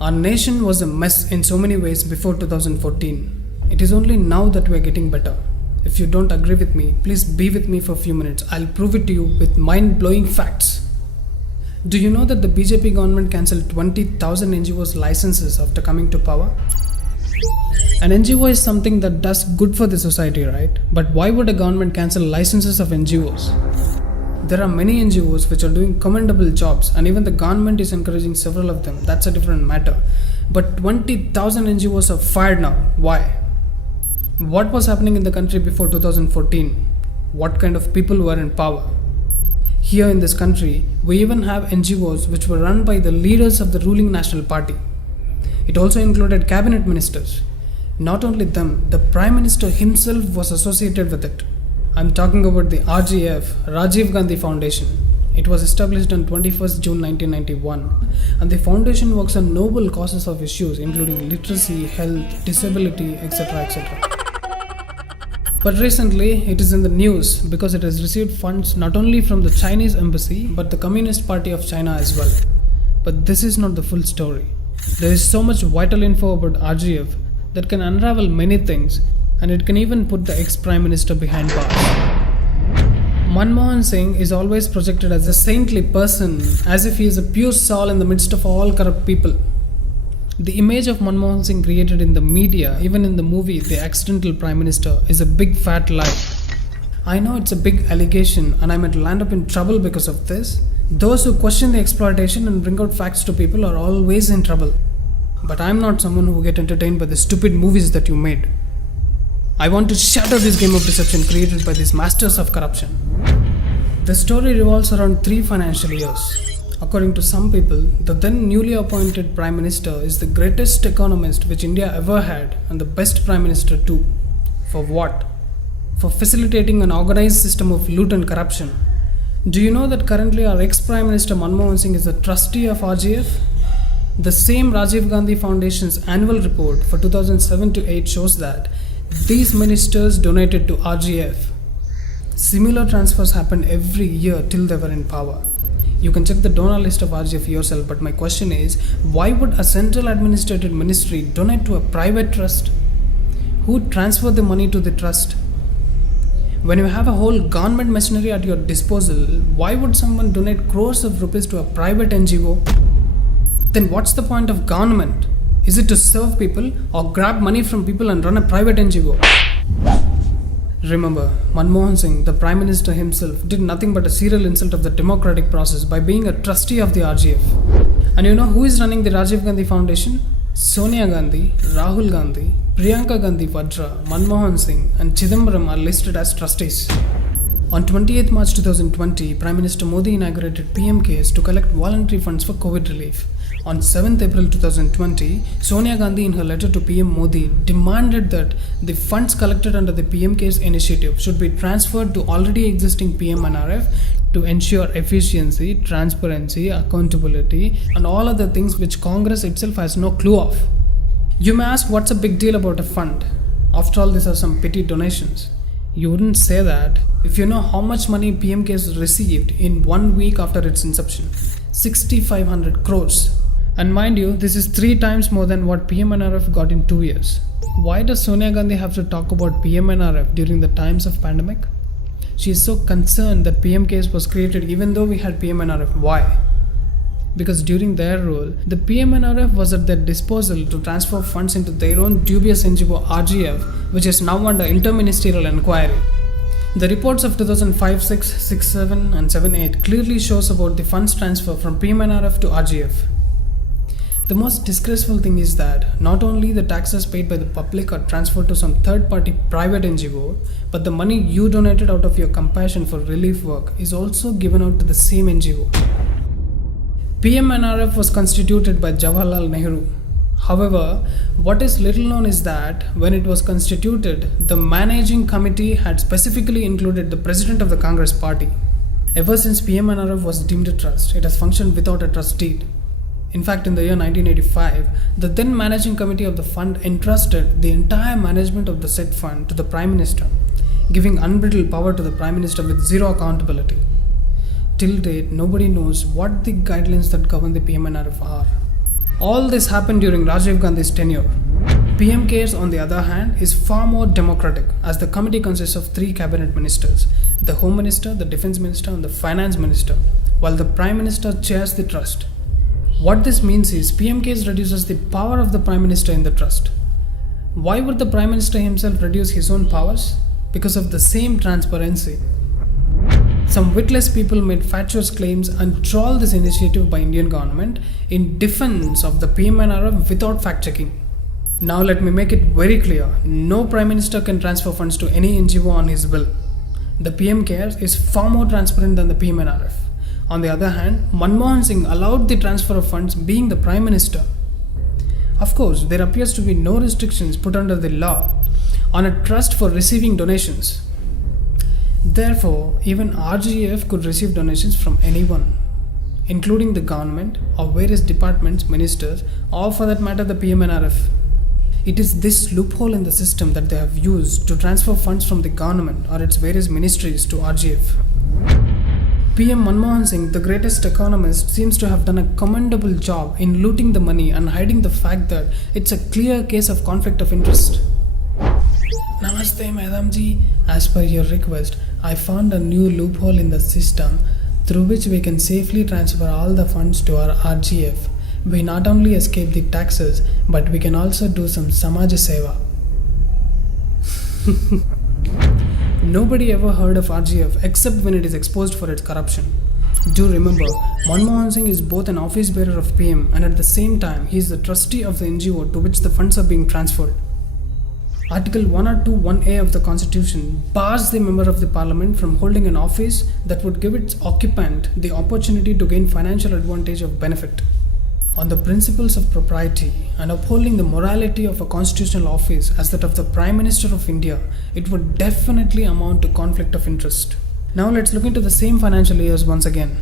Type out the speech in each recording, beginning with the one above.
Our nation was a mess in so many ways before 2014. It is only now that we are getting better. If you don't agree with me, please be with me for a few minutes. I'll prove it to you with mind-blowing facts. Do you know that the BJP government cancelled 20,000 NGOs licenses after coming to power? An NGO is something that does good for the society, right? But why would a government cancel licenses of NGOs? There are many NGOs which are doing commendable jobs, and even the government is encouraging several of them. That's a different matter. But 20,000 NGOs are fired now. Why? What was happening in the country before 2014? What kind of people were in power? Here in this country, we even have NGOs which were run by the leaders of the ruling national party. It also included cabinet ministers. Not only them, the Prime Minister himself was associated with it. I'm talking about the RGF, Rajiv Gandhi Foundation. It was established on 21st June 1991, and the foundation works on noble causes of issues including literacy, health, disability, etc. etc. But recently, it is in the news because it has received funds not only from the Chinese embassy but the Communist Party of China as well. But this is not the full story. There is so much vital info about RGF that can unravel many things, and it can even put the ex-Prime Minister behind bars. Manmohan Singh is always projected as a saintly person, as if he is a pure soul in the midst of all corrupt people. The image of Manmohan Singh created in the media, even in the movie The Accidental Prime Minister, is a big fat lie. I know it's a big allegation and I might land up in trouble because of this. Those who question the exploitation and bring out facts to people are always in trouble. But I'm not someone who get entertained by the stupid movies that you made. I want to shatter this game of deception created by these masters of corruption. The story revolves around 3 financial years. According to some people, the then newly appointed Prime Minister is the greatest economist which India ever had and the best Prime Minister too. For what? For facilitating an organized system of loot and corruption. Do you know that currently our ex-Prime Minister Manmohan Singh is a trustee of RGF? The same Rajiv Gandhi Foundation's annual report for 2007 to 8 shows that these ministers donated to RGF. Similar transfers happened every year till they were in power. You can check the donor list of RGF yourself, but my question is, why would a central administrated ministry donate to a private trust? Who transferred the money to the trust? When you have a whole government machinery at your disposal, why would someone donate crores of rupees to a private NGO? Then what's the point of government? Is it to serve people or grab money from people and run a private NGO? Remember, Manmohan Singh, the Prime Minister himself, did nothing but a serial insult of the democratic process by being a trustee of the RGF. And you know who is running the Rajiv Gandhi Foundation? Sonia Gandhi, Rahul Gandhi, Priyanka Gandhi Vadra, Manmohan Singh and Chidambaram are listed as trustees. On 28th March 2020, Prime Minister Modi inaugurated PMKs to collect voluntary funds for COVID relief. On 7th April 2020, Sonia Gandhi in her letter to PM Modi demanded that the funds collected under the PMKs initiative should be transferred to already existing PMNRF to ensure efficiency, transparency, accountability and all other things which Congress itself has no clue of. You may ask, what's a big deal about a fund? After all, these are some petty donations. You wouldn't say that if you know how much money PMKs received in 1 week after its inception. 6,500 crores. And mind you, this is 3 times more than what PMNRF got in 2 years. Why does Sonia Gandhi have to talk about PMNRF during the times of pandemic? She is so concerned that PMKs was created even though we had PMNRF. Why? Because during their rule, the PMNRF was at their disposal to transfer funds into their own dubious NGO RGF, which is now under interministerial inquiry. The reports of 2005-6, 6-7 and 7-8 clearly shows about the funds transfer from PMNRF to RGF. The most disgraceful thing is that not only the taxes paid by the public are transferred to some third-party private NGO, but the money you donated out of your compassion for relief work is also given out to the same NGO. PMNRF was constituted by Jawaharlal Nehru. However, what is little known is that when it was constituted, the managing committee had specifically included the president of the Congress party. Ever since PMNRF was deemed a trust, it has functioned without a trust deed. In fact, in the year 1985, the then managing committee of the fund entrusted the entire management of the said fund to the Prime Minister, giving unbridled power to the Prime Minister with zero accountability. Till date, nobody knows what the guidelines that govern the PMNRF are. All this happened during Rajiv Gandhi's tenure. PM Cares, on the other hand, is far more democratic, as the committee consists of 3 cabinet ministers: the Home Minister, the Defence Minister and the Finance Minister, while the Prime Minister chairs the trust. What this means is PM Cares reduces the power of the Prime Minister in the trust. Why would the Prime Minister himself reduce his own powers? Because of the same transparency. Some witless people made fatuous claims and troll this initiative by Indian government in defense of the PMNRF without fact-checking. Now let me make it very clear, no Prime Minister can transfer funds to any NGO on his will. The PM Cares is far more transparent than the PMNRF. On the other hand, Manmohan Singh allowed the transfer of funds being the Prime Minister. Of course, there appears to be no restrictions put under the law on a trust for receiving donations. Therefore, even RGF could receive donations from anyone, including the government or various departments, ministers, or for that matter the PMNRF. It is this loophole in the system that they have used to transfer funds from the government or its various ministries to RGF. PM Manmohan Singh, the greatest economist, seems to have done a commendable job in looting the money and hiding the fact that it's a clear case of conflict of interest. Namaste, Madam Ji. As per your request, I found a new loophole in the system through which we can safely transfer all the funds to our RGF. We not only escape the taxes, but we can also do some Samaj Seva. Nobody ever heard of RGF except when it is exposed for its corruption. Do remember, Manmohan Singh is both an office bearer of PM and at the same time he is the trustee of the NGO to which the funds are being transferred. Article 102(1)(a) of the Constitution bars the member of the Parliament from holding an office that would give its occupant the opportunity to gain financial advantage of benefit. On the principles of propriety and upholding the morality of a constitutional office as that of the Prime Minister of India, it would definitely amount to conflict of interest. Now let's look into the same financial years once again.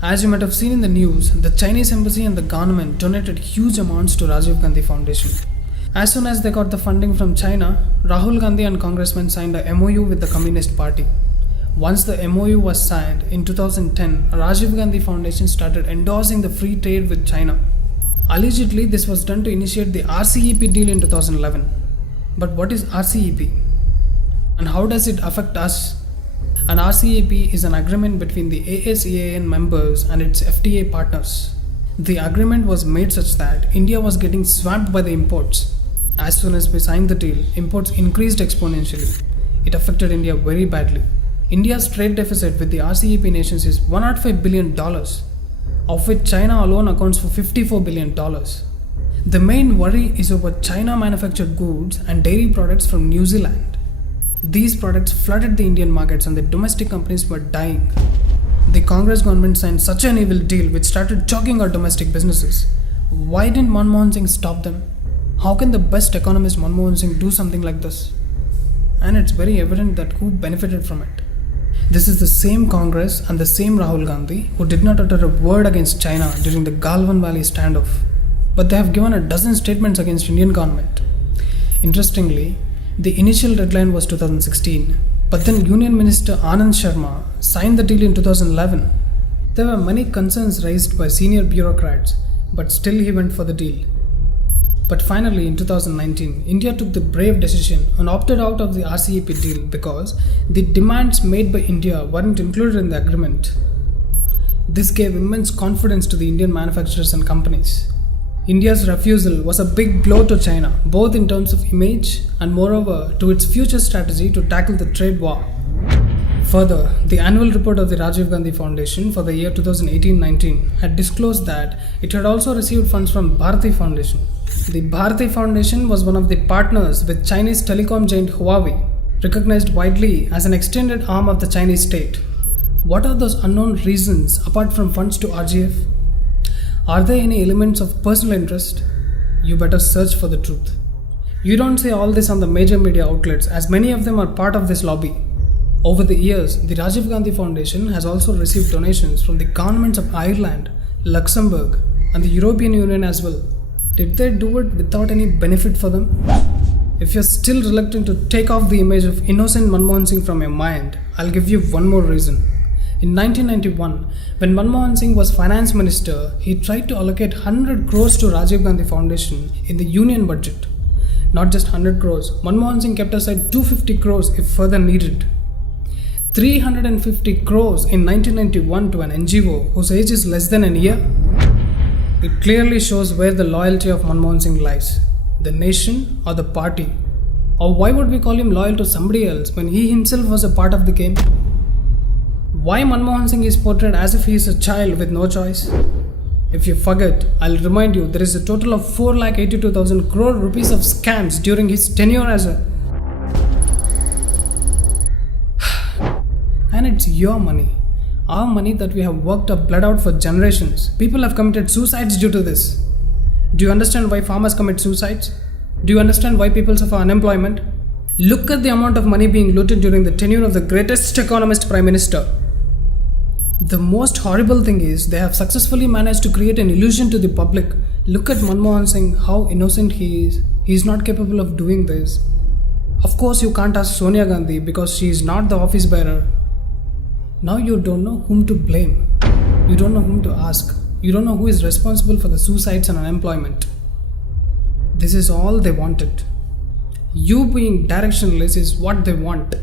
As you might have seen in the news, the Chinese embassy and the government donated huge amounts to Rajiv Gandhi Foundation. As soon as they got the funding from China, Rahul Gandhi and congressmen signed a MOU with the Communist Party. Once the MOU was signed, in 2010, Rajiv Gandhi Foundation started endorsing the free trade with China. Allegedly, this was done to initiate the RCEP deal in 2011. But what is RCEP? And how does it affect us? An RCEP is an agreement between the ASEAN members and its FTA partners. The agreement was made such that India was getting swamped by the imports. As soon as we signed the deal, imports increased exponentially. It affected India very badly. India's trade deficit with the RCEP nations is $105 billion, of which China alone accounts for $54 billion. The main worry is over China manufactured goods and dairy products from New Zealand. These products flooded the Indian markets and the domestic companies were dying. The Congress government signed such an evil deal which started choking our domestic businesses. Why didn't Manmohan Singh stop them? How can the best economist Manmohan Singh do something like this? And it's very evident that who benefited from it. This is the same Congress and the same Rahul Gandhi who did not utter a word against China during the Galwan Valley standoff. But they have given a dozen statements against Indian government. Interestingly, the initial deadline was 2016. But then Union Minister Anand Sharma signed the deal in 2011. There were many concerns raised by senior bureaucrats, but still he went for the deal. But finally, in 2019, India took the brave decision and opted out of the RCEP deal because the demands made by India weren't included in the agreement. This gave immense confidence to the Indian manufacturers and companies. India's refusal was a big blow to China, both in terms of image and moreover to its future strategy to tackle the trade war. Further, the annual report of the Rajiv Gandhi Foundation for the year 2018-19 had disclosed that it had also received funds from Bharati Foundation. The Bharati Foundation was one of the partners with Chinese telecom giant Huawei, recognized widely as an extended arm of the Chinese state. What are those unknown reasons apart from funds to RGF? Are there any elements of personal interest? You better search for the truth. You don't see all this on the major media outlets, as many of them are part of this lobby. Over the years, the Rajiv Gandhi Foundation has also received donations from the governments of Ireland, Luxembourg, and the European Union as well. Did they do it without any benefit for them? If you're still reluctant to take off the image of innocent Manmohan Singh from your mind, I'll give you one more reason. In 1991, when Manmohan Singh was finance minister, he tried to allocate 100 crores to Rajiv Gandhi Foundation in the union budget. Not just 100 crores, Manmohan Singh kept aside 250 crores if further needed. 350 crores in 1991 to an NGO whose age is less than a year. It clearly shows where the loyalty of Manmohan Singh lies. The nation or the party? Or why would we call him loyal to somebody else when he himself was a part of the game? Why Manmohan Singh is portrayed as if he is a child with no choice? If you forget, I'll remind you there is a total of 4,82,000 crore rupees of scams during his tenure as a... And it's your money. Our money that we have worked our blood out for generations. People have committed suicides due to this. Do you understand why farmers commit suicides? Do you understand why people suffer unemployment? Look at the amount of money being looted during the tenure of the greatest economist Prime Minister. The most horrible thing is they have successfully managed to create an illusion to the public. Look at Manmohan Singh, how innocent he is. He is not capable of doing this. Of course you can't ask Sonia Gandhi because she is not the office bearer. Now you don't know whom to blame. You don't know whom to ask. You don't know who is responsible for the suicides and unemployment. This is all they wanted. You being directionless is what they want.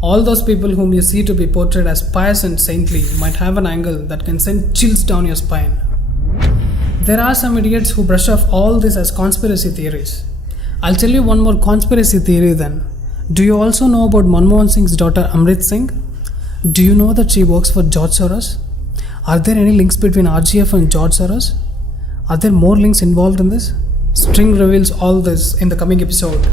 All those people whom you see to be portrayed as pious and saintly might have an angle that can send chills down your spine. There are some idiots who brush off all this as conspiracy theories. I'll tell you one more conspiracy theory then. Do you also know about Manmohan Singh's daughter Amrit Singh? Do you know that she works for George Soros? Are there any links between RGF and George Soros? Are there more links involved in this? String reveals all this in the coming episode.